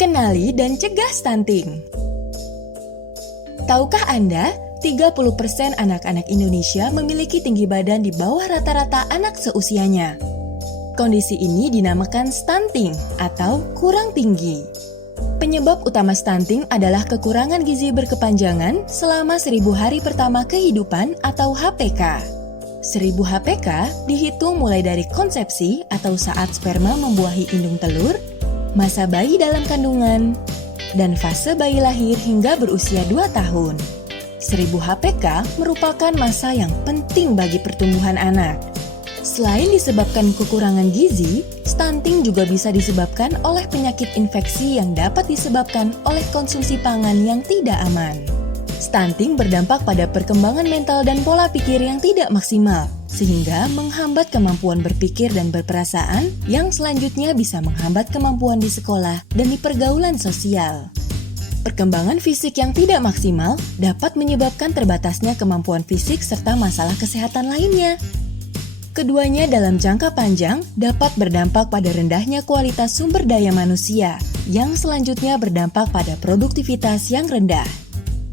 Kenali dan cegah stunting. Tahukah Anda, 30% anak-anak Indonesia memiliki tinggi badan di bawah rata-rata anak seusianya. Kondisi ini dinamakan stunting atau kurang tinggi. Penyebab utama stunting adalah kekurangan gizi berkepanjangan selama 1000 hari pertama kehidupan atau HPK. 1000 HPK dihitung mulai dari konsepsi atau saat sperma membuahi indung telur, masa bayi dalam kandungan, dan fase bayi lahir hingga berusia 2 tahun. 1000 HPK merupakan masa yang penting bagi pertumbuhan anak. Selain disebabkan kekurangan gizi, stunting juga bisa disebabkan oleh penyakit infeksi yang dapat disebabkan oleh konsumsi pangan yang tidak aman. Stunting berdampak pada perkembangan mental dan pola pikir yang tidak maksimal, sehingga menghambat kemampuan berpikir dan berperasaan yang selanjutnya bisa menghambat kemampuan di sekolah dan di pergaulan sosial. Perkembangan fisik yang tidak maksimal dapat menyebabkan terbatasnya kemampuan fisik serta masalah kesehatan lainnya. Keduanya dalam jangka panjang dapat berdampak pada rendahnya kualitas sumber daya manusia, yang selanjutnya berdampak pada produktivitas yang rendah.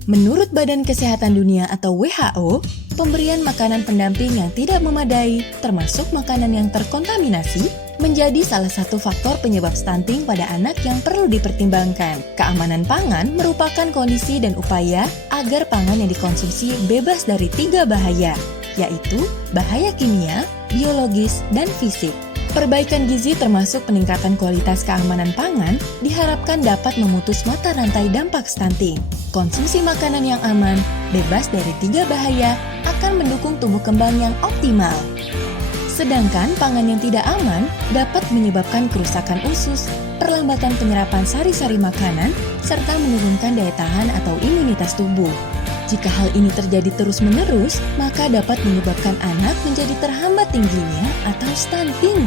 Menurut Badan Kesehatan Dunia atau WHO, pemberian makanan pendamping yang tidak memadai, termasuk makanan yang terkontaminasi, menjadi salah satu faktor penyebab stunting pada anak yang perlu dipertimbangkan. Keamanan pangan merupakan kondisi dan upaya agar pangan yang dikonsumsi bebas dari 3 bahaya, yaitu bahaya kimia, biologis, dan fisik. Perbaikan gizi termasuk peningkatan kualitas keamanan pangan diharapkan dapat memutus mata rantai dampak stunting. Konsumsi makanan yang aman, bebas dari 3 bahaya, akan mendukung tumbuh kembang yang optimal. Sedangkan pangan yang tidak aman dapat menyebabkan kerusakan usus, perlambatan penyerapan sari-sari makanan, serta menurunkan daya tahan atau imunitas tubuh. Jika hal ini terjadi terus-menerus, maka dapat menyebabkan anak menjadi terhambat tingginya atau stunting.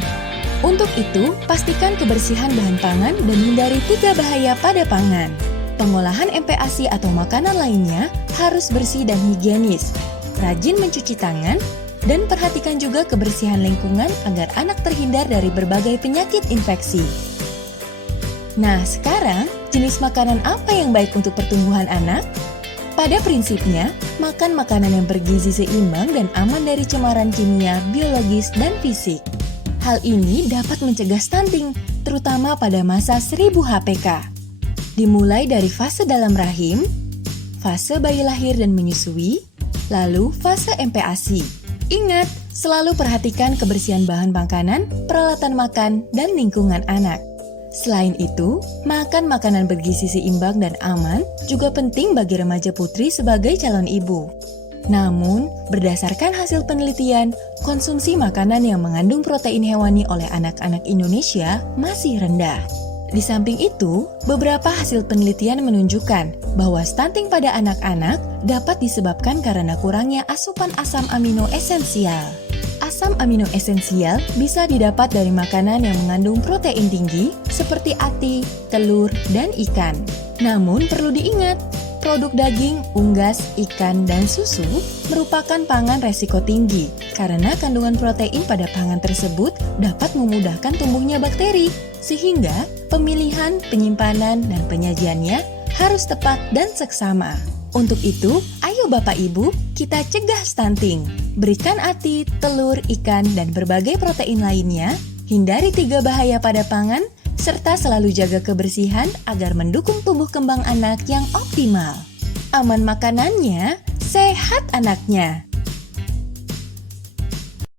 Untuk itu, pastikan kebersihan bahan pangan dan hindari 3 bahaya pada pangan. Pengolahan MPASI atau makanan lainnya harus bersih dan higienis. Rajin mencuci tangan, dan perhatikan juga kebersihan lingkungan agar anak terhindar dari berbagai penyakit infeksi. Nah, sekarang jenis makanan apa yang baik untuk pertumbuhan anak? Pada prinsipnya, makan makanan yang bergizi seimbang dan aman dari cemaran kimia, biologis, dan fisik. Hal ini dapat mencegah stunting, terutama pada masa 1000 HPK. Dimulai dari fase dalam rahim, fase bayi lahir dan menyusui, lalu fase MPASI. Ingat, selalu perhatikan kebersihan bahan makanan, peralatan makan, dan lingkungan anak. Selain itu, makan makanan bergizi seimbang dan aman juga penting bagi remaja putri sebagai calon ibu. Namun, berdasarkan hasil penelitian, konsumsi makanan yang mengandung protein hewani oleh anak-anak Indonesia masih rendah. Di samping itu, beberapa hasil penelitian menunjukkan bahwa stunting pada anak-anak dapat disebabkan karena kurangnya asupan asam amino esensial. Asam amino esensial bisa didapat dari makanan yang mengandung protein tinggi seperti ati, telur, dan ikan. Namun perlu diingat, produk daging, unggas, ikan, dan susu merupakan pangan resiko tinggi karena kandungan protein pada pangan tersebut dapat memudahkan tumbuhnya bakteri, sehingga pemilihan, penyimpanan, dan penyajiannya harus tepat dan seksama. Untuk itu, ayo Bapak Ibu, kita cegah stunting. Berikan ati, telur, ikan, dan berbagai protein lainnya, hindari 3 bahaya pada pangan, serta selalu jaga kebersihan agar mendukung tumbuh kembang anak yang optimal. Aman makanannya, sehat anaknya.